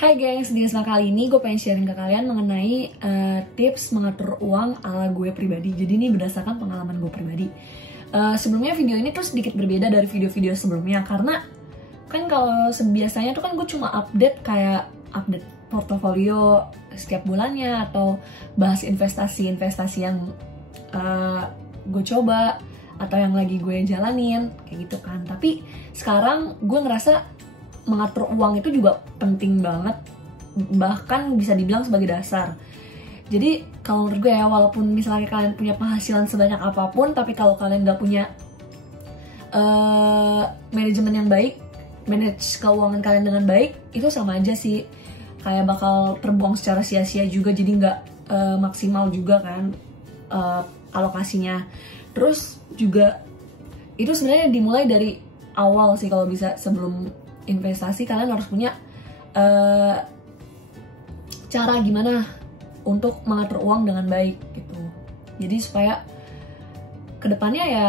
Hai guys, di episode kali ini gue pengen sharing ke kalian mengenai tips mengatur uang ala gue pribadi. Jadi ini berdasarkan pengalaman gue pribadi. Sebelumnya video ini tuh sedikit berbeda dari video-video sebelumnya karena kan kalau biasanya tuh kan gue cuma update portofolio setiap bulannya atau bahas investasi-investasi yang gue coba atau yang lagi gue jalanin kayak gitu kan. Tapi sekarang gue ngerasa mengatur uang itu juga penting banget, bahkan bisa dibilang sebagai dasar. Jadi kalau menurut gue ya, walaupun misalnya kalian punya penghasilan sebanyak apapun, tapi kalau kalian gak punya manajemen yang baik, manage keuangan kalian dengan baik, itu sama aja sih kayak bakal terbuang secara sia-sia juga, jadi gak maksimal juga kan alokasinya. Terus juga itu sebenarnya dimulai dari awal sih kalau bisa. Sebelum investasi kalian harus punya cara gimana untuk mengatur uang dengan baik gitu. Jadi supaya kedepannya ya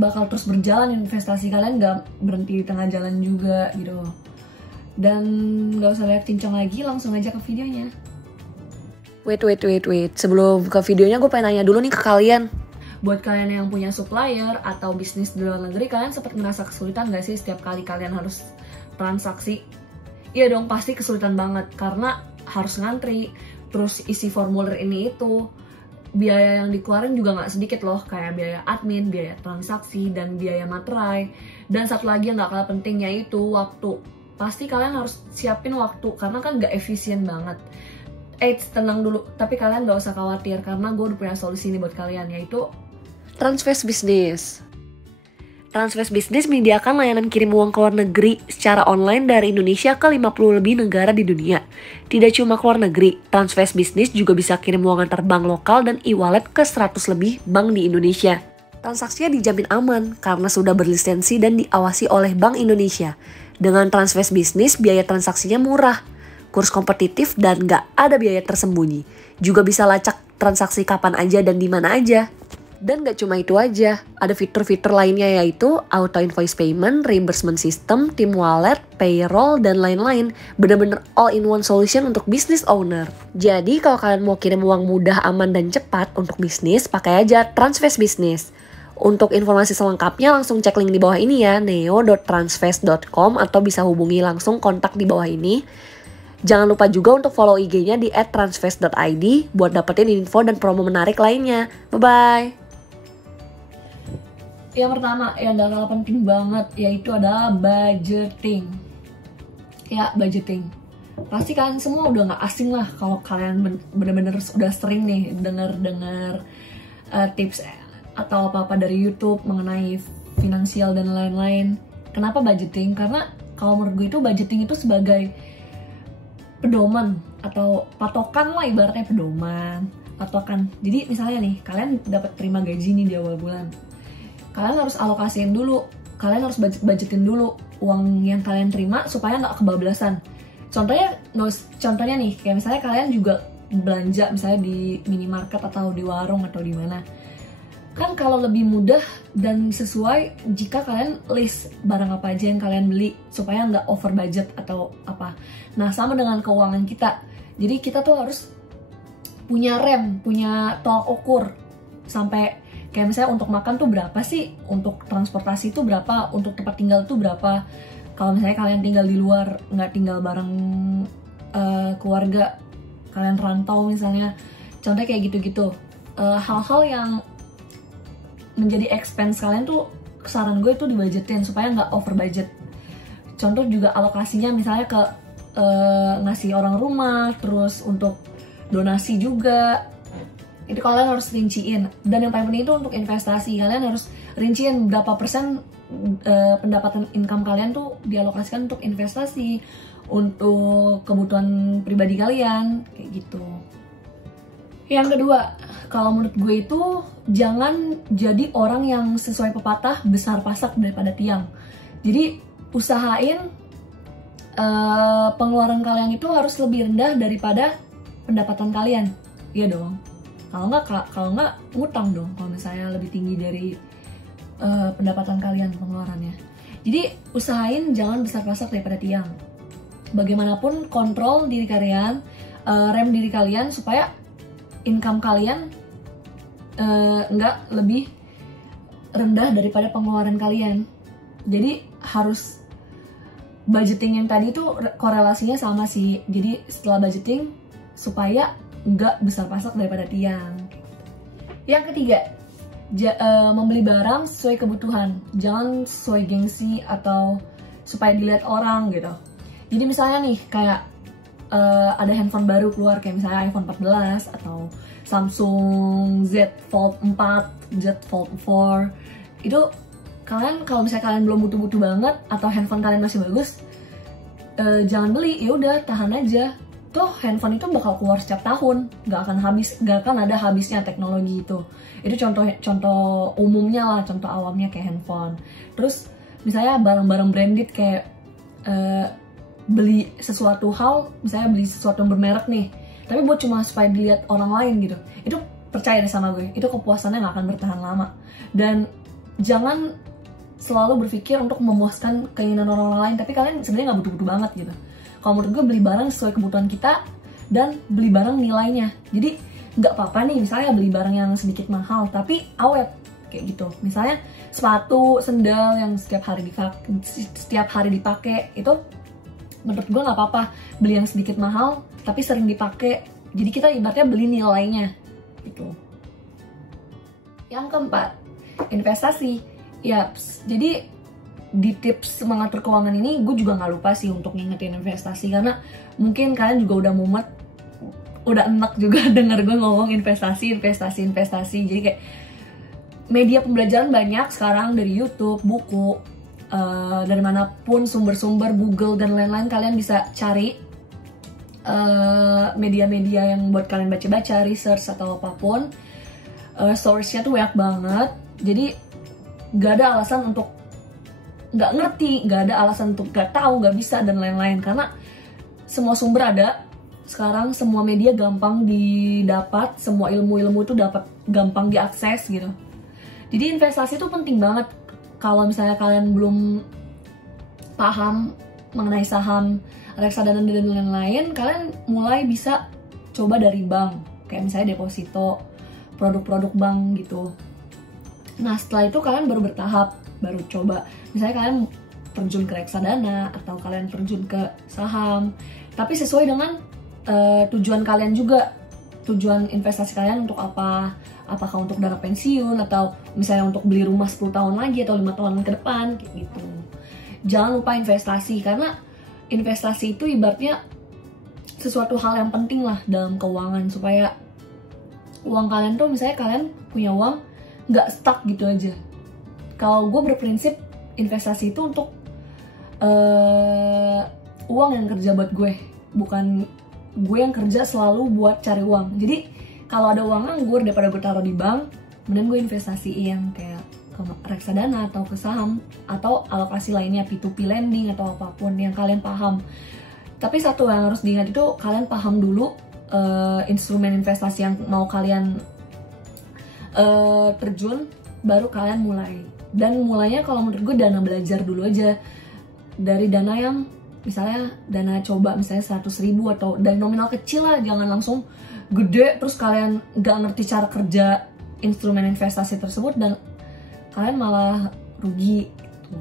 bakal terus berjalan investasi kalian, gak berhenti di tengah jalan juga gitu. Dan gak usah lihat cincong lagi, langsung aja ke videonya. Wait. Sebelum ke videonya gue pengen nanya dulu nih ke kalian. Buat kalian yang punya supplier atau bisnis di luar negeri, kalian sempat ngerasa kesulitan gak sih setiap kali kalian harus transaksi? Iya dong, pasti kesulitan banget karena harus ngantri, terus isi formulir ini itu. Biaya yang dikeluarin juga gak sedikit loh, kayak biaya admin, biaya transaksi, dan biaya materai. Dan satu lagi yang gak kalah penting yaitu waktu. Pasti kalian harus siapin waktu karena kan gak efisien banget. Tenang dulu, tapi kalian gak usah khawatir karena gue udah punya solusi nih buat kalian, yaitu Transfast Business. Transfast Business menyediakan layanan kirim uang ke luar negeri secara online dari Indonesia ke 50 lebih negara di dunia. Tidak cuma ke luar negeri, Transfast Business juga bisa kirim uang antar bank lokal dan e-wallet ke 100 lebih bank di Indonesia. Transaksinya dijamin aman karena sudah berlisensi dan diawasi oleh Bank Indonesia. Dengan Transfast Business, biaya transaksinya murah, kurs kompetitif, dan gak ada biaya tersembunyi. Juga bisa lacak transaksi kapan aja dan di mana aja. Dan gak cuma itu aja, ada fitur-fitur lainnya yaitu auto invoice payment, reimbursement system, team wallet, payroll, dan lain-lain. Bener-bener all-in-one solution untuk business owner. Jadi kalau kalian mau kirim uang mudah, aman, dan cepat untuk bisnis, pakai aja Transfast Business. Untuk informasi selengkapnya langsung cek link di bawah ini ya, neo.transfast.com, atau bisa hubungi langsung kontak di bawah ini. Jangan lupa juga untuk follow IG-nya di @transfast.id buat dapetin info dan promo menarik lainnya. Bye-bye! yang pertama yang gak kalah penting banget yaitu adalah budgeting. Ya, budgeting. Pasti kalian semua udah gak asing lah kalau kalian bener-bener udah sering nih denger tips atau apa-apa dari YouTube mengenai finansial dan lain-lain. Kenapa budgeting? Karena kalau menurut gue itu budgeting itu sebagai pedoman atau patokan lah, ibaratnya pedoman, patokan. Jadi misalnya nih, kalian dapat terima gaji nih di awal bulan. Kalian harus alokasiin dulu, kalian harus budgetin dulu uang yang kalian terima supaya nggak kebablasan. Contohnya nih, kayak misalnya kalian juga belanja misalnya di minimarket atau di warung atau di mana. Kan kalau lebih mudah dan sesuai jika kalian list barang apa aja yang kalian beli supaya nggak over budget atau apa. Nah, sama dengan keuangan kita. Jadi kita tuh harus punya rem, punya tolak ukur. Sampai kayak misalnya untuk makan tuh berapa sih, untuk transportasi tuh berapa, untuk tempat tinggal tuh berapa. Kalau misalnya kalian tinggal di luar, nggak tinggal bareng keluarga, kalian rantau misalnya. Contohnya kayak gitu-gitu. Hal-hal yang menjadi expense kalian tuh, saran gue tuh dibudgetin supaya nggak over budget. Contoh juga alokasinya misalnya ke ngasih orang rumah, terus untuk donasi juga. Itu kalian harus rinciin. Dan yang paling penting itu untuk investasi, kalian harus rinciin berapa persen pendapatan income kalian tuh dialokasikan untuk investasi, untuk kebutuhan pribadi kalian, kayak gitu. Yang kedua, kalau menurut gue itu jangan jadi orang yang sesuai pepatah besar pasak daripada tiang. Jadi usahain pengeluaran kalian itu harus lebih rendah daripada pendapatan kalian. Iya dong. Kalau nggak ngutang dong. Kalau misalnya lebih tinggi dari pendapatan kalian pengeluarannya. Jadi usahain jangan besar pasak daripada tiang. bagaimanapun kontrol diri kalian, rem diri kalian supaya income kalian nggak lebih rendah daripada pengeluaran kalian. Jadi harus budgeting yang tadi itu korelasinya sama sih. Jadi setelah budgeting supaya nggak besar-pasak daripada tiang. Yang ketiga, membeli barang sesuai kebutuhan, jangan sesuai gengsi atau supaya dilihat orang gitu. Jadi misalnya nih kayak ada handphone baru keluar kayak misalnya iPhone 14 atau Samsung Z Fold 4, Z Fold 4. Itu kalian kalau misalnya kalian belum butuh-butuh banget atau handphone kalian masih bagus, jangan beli, ya udah tahan aja. Tuh handphone itu bakal keluar setiap tahun, nggak akan ada habisnya teknologi itu. Itu contoh umumnya lah, contoh awamnya kayak handphone. Terus misalnya barang-barang branded kayak beli sesuatu hal, misalnya beli sesuatu yang bermerek nih, tapi buat cuma supaya dilihat orang lain gitu. Itu percaya deh sama gue, itu kepuasannya nggak akan bertahan lama. Dan jangan selalu berpikir untuk memuaskan keinginan orang lain, tapi kalian sebenarnya nggak butuh-butuh banget gitu. Kalau menurut gue beli barang sesuai kebutuhan kita dan beli barang nilainya. Jadi nggak apa-apa nih misalnya beli barang yang sedikit mahal tapi awet kayak gitu. Misalnya sepatu, sendal yang setiap hari dipakai itu menurut gue nggak apa-apa beli yang sedikit mahal tapi sering dipakai. Jadi kita ibaratnya beli nilainya gitu. Yang keempat, investasi. Yaps, jadi di tips mengatur keuangan ini gue juga nggak lupa sih untuk ngingetin investasi, karena mungkin kalian juga udah mumet, udah enak juga denger gue ngomong investasi. Jadi kayak media pembelajaran banyak sekarang, dari YouTube, buku, dari manapun sumber-sumber Google dan lain-lain. Kalian bisa cari media-media yang buat kalian baca-baca, research atau apapun. Source-nya tuh banyak banget, jadi gak ada alasan untuk nggak ngerti, gak ada alasan untuk gak tahu, gak bisa dan lain-lain, karena semua sumber ada sekarang, semua media gampang didapat, semua ilmu-ilmu itu dapat gampang diakses gitu. Jadi investasi itu penting banget. Kalau misalnya kalian belum paham mengenai saham, reksadana dan lain-lain, kalian mulai bisa coba dari bank, kayak misalnya deposito, produk-produk bank gitu. Nah setelah itu kalian baru bertahap, baru coba. Misalnya kalian terjun ke reksadana atau kalian terjun ke saham, tapi sesuai dengan tujuan kalian juga. Tujuan investasi kalian untuk apa? Apakah untuk dana pensiun atau misalnya untuk beli rumah 10 tahun lagi atau 5 tahun ke depan kayak gitu. Jangan lupa investasi, karena investasi itu ibaratnya sesuatu hal yang penting lah dalam keuangan, supaya uang kalian tuh, misalnya kalian punya uang nggak stuck gitu aja. Kalau gue berprinsip investasi itu untuk uang yang kerja buat gue, bukan gue yang kerja selalu buat cari uang. Jadi kalau ada uang nganggur, daripada gue taruh di bank, mending gue investasiin kayak ke reksadana atau ke saham atau alokasi lainnya, P2P lending atau apapun yang kalian paham. Tapi satu yang harus diingat itu, kalian paham dulu instrumen investasi yang mau kalian terjun, baru kalian mulai. Dan mulainya kalau menurut gue dana belajar dulu aja, dari dana yang misalnya dana coba misalnya 100.000 atau dari nominal kecil lah, jangan langsung gede terus kalian gak ngerti cara kerja instrumen investasi tersebut dan kalian malah rugi gitu.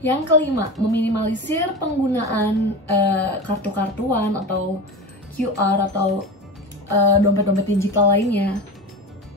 Yang kelima, meminimalisir penggunaan kartu-kartuan atau QR atau dompet-dompet digital lainnya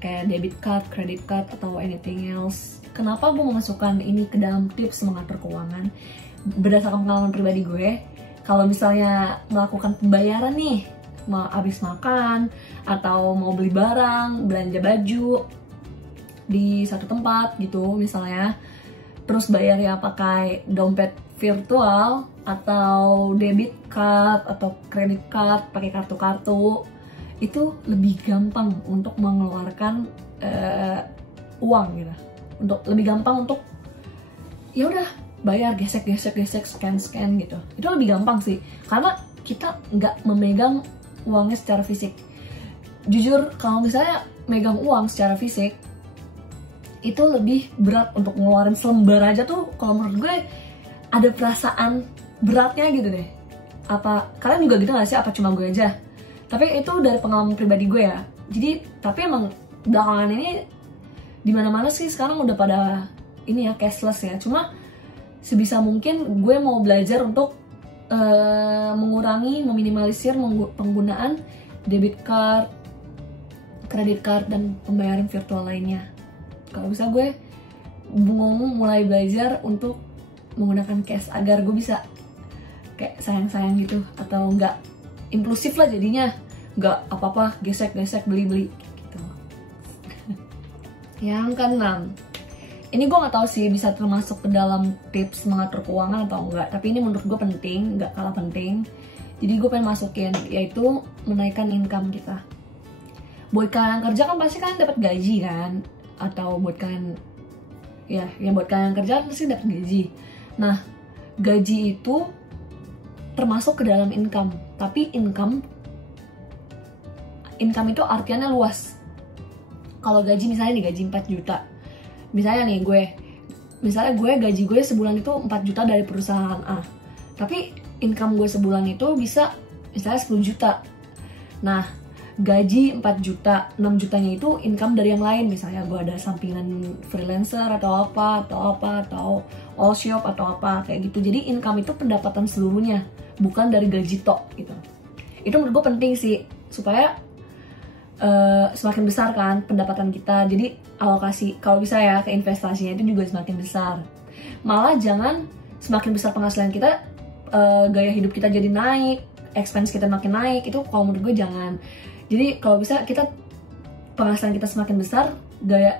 kayak debit card, credit card, atau anything else. Kenapa gue memasukkan ini ke dalam tips mengatur keuangan? Berdasarkan pengalaman pribadi gue, kalau misalnya melakukan pembayaran nih, mau habis makan, atau mau beli barang, belanja baju di satu tempat gitu misalnya, terus bayarnya pakai dompet virtual, atau debit card, atau credit card, pakai kartu-kartu, itu lebih gampang untuk mengeluarkan uang gitu, untuk lebih gampang untuk ya udah bayar gesek scan gitu. Itu lebih gampang sih, karena kita nggak memegang uangnya secara fisik. Jujur kalau misalnya megang uang secara fisik itu lebih berat untuk ngeluarin selembar aja tuh. Kalau menurut gue ada perasaan beratnya gitu deh. Apa kalian juga gitu gak sih? Apa cuma gue aja? Tapi itu dari pengalaman pribadi gue ya. Jadi tapi emang belakangan ini dimana-mana sih sekarang udah pada ini ya, cashless ya. Cuma sebisa mungkin gue mau belajar untuk mengurangi, meminimalisir penggunaan debit card, credit card, dan pembayaran virtual lainnya. Kalau bisa gue mulai belajar untuk menggunakan cash agar gue bisa kayak sayang-sayang gitu, atau nggak impulsif lah jadinya, nggak apa-apa gesek-gesek beli-beli gitu. Yang keenam, ini gue nggak tahu sih bisa termasuk ke dalam tips mengatur keuangan atau enggak, tapi ini menurut gue penting, nggak kalah penting. Jadi gue pengen masukin, yaitu menaikkan income kita. Buat kalian kerja kan pasti kalian dapat gaji kan, atau buat kalian ya, yang buat kalian kerja pasti dapat gaji. Nah, gaji itu termasuk ke dalam income, tapi income itu artinya luas. Kalau gaji misalnya nih gaji 4 juta. Misalnya nih gue gaji gue sebulan itu 4 juta dari perusahaan A. Tapi income gue sebulan itu bisa misalnya 10 juta. Nah, gaji 4 juta, 6 jutanya itu income dari yang lain. Misalnya gue ada sampingan freelancer atau all shop atau apa kayak gitu. Jadi income itu pendapatan seluruhnya, bukan dari gaji tok gitu. Itu menurut gue penting sih, supaya semakin besar kan pendapatan kita, jadi alokasi kalau bisa ya ke investasinya itu juga semakin besar. Malah jangan semakin besar penghasilan kita, gaya hidup kita jadi naik, expense kita makin naik, itu kalau menurut gue jangan. Jadi kalau bisa kita penghasilan kita semakin besar, gaya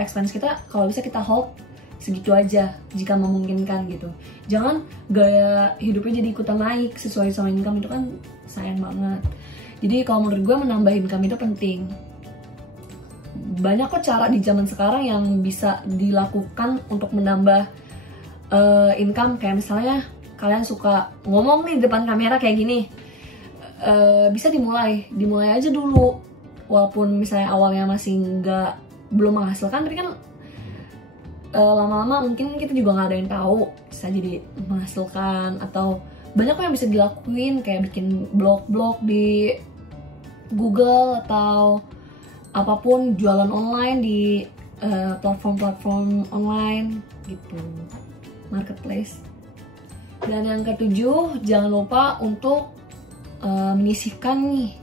expense kita kalau bisa kita hold segitu aja jika memungkinkan gitu. Jangan gaya hidupnya jadi ikutan naik sesuai sama income, itu kan sayang banget. Jadi kalau menurut gue menambah income itu penting. Banyak kok cara di zaman sekarang yang bisa dilakukan untuk menambah income. Kayak misalnya kalian suka ngomong nih di depan kamera kayak gini, bisa dimulai aja dulu. Walaupun misalnya awalnya masih belum menghasilkan, tapi kan lama-lama mungkin kita juga nggak ada yang tahu, bisa jadi menghasilkan. Atau banyak kok yang bisa dilakuin, kayak bikin blog di Google atau apapun, jualan online di platform-platform online gitu, marketplace. Dan yang ketujuh, jangan lupa untuk menyisihkan nih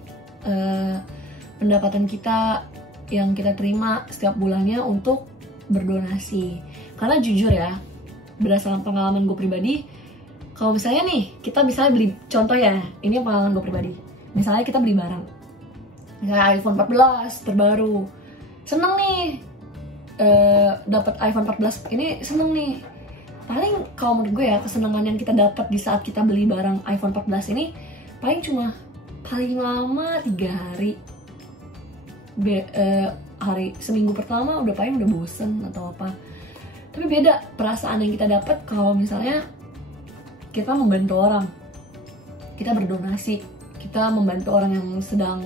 pendapatan kita yang kita terima setiap bulannya untuk berdonasi. Karena jujur ya, berdasarkan pengalaman gue pribadi, kalau misalnya nih kita bisa beli, contoh ya, ini pengalaman gue pribadi, misalnya kita beli barang, misalnya iPhone 14 terbaru, seneng nih dapat iPhone 14 ini, seneng nih. Paling kalau menurut gue ya, kesenangan yang kita dapat di saat kita beli barang iPhone 14 ini paling lama 3 hari. Seminggu pertama udah bosen atau apa. Tapi beda perasaan yang kita dapat kalau misalnya kita membantu orang, kita berdonasi, kita membantu orang yang sedang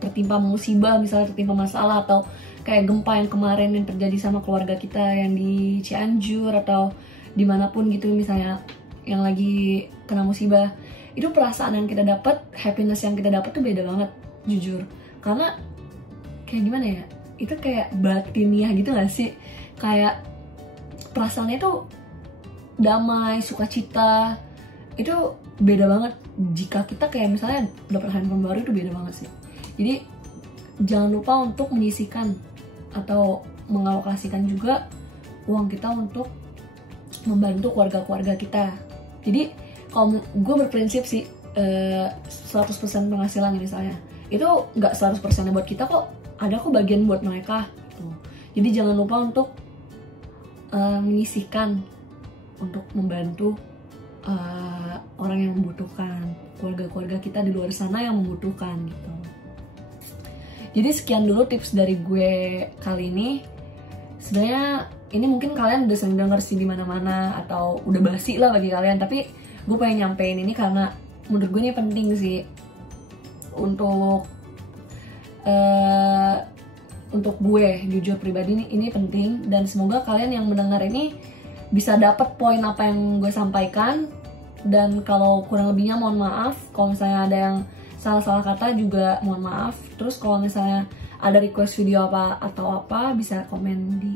tertimpa musibah, misalnya tertimpa masalah, atau kayak gempa yang kemarin yang terjadi sama keluarga kita yang di Cianjur atau dimanapun gitu, misalnya yang lagi kena musibah. Itu perasaan yang kita dapat, happiness yang kita dapat tuh beda banget, jujur. Karena kayak gimana ya, itu kayak batiniah gitu gak sih? Kayak perasaannya tuh damai, sukacita. Itu beda banget jika kita kayak misalnya dapat handphone baru, itu beda banget sih. Jadi jangan lupa untuk menyisihkan atau mengalokasikan juga uang kita untuk membantu keluarga-keluarga kita. Jadi kalau gue berprinsip sih 100% penghasilan misalnya, itu nggak 100% buat kita kok, ada kok bagian buat mereka gitu. Jadi jangan lupa untuk menyisihkan untuk membantu orang yang membutuhkan, keluarga-keluarga kita di luar sana yang membutuhkan gitu. Jadi sekian dulu tips dari gue kali ini. Sebenarnya ini mungkin kalian udah sering denger sih di mana-mana atau udah basi lah bagi kalian, tapi gue pengen nyampein ini karena menurut gue ini penting sih untuk gue jujur pribadi, ini penting, dan semoga kalian yang mendengar ini bisa dapat poin apa yang gue sampaikan Dan kalau kurang lebihnya mohon maaf. Kalau misalnya ada yang salah-salah kata juga mohon maaf. Terus kalau misalnya ada request video apa atau apa bisa komen di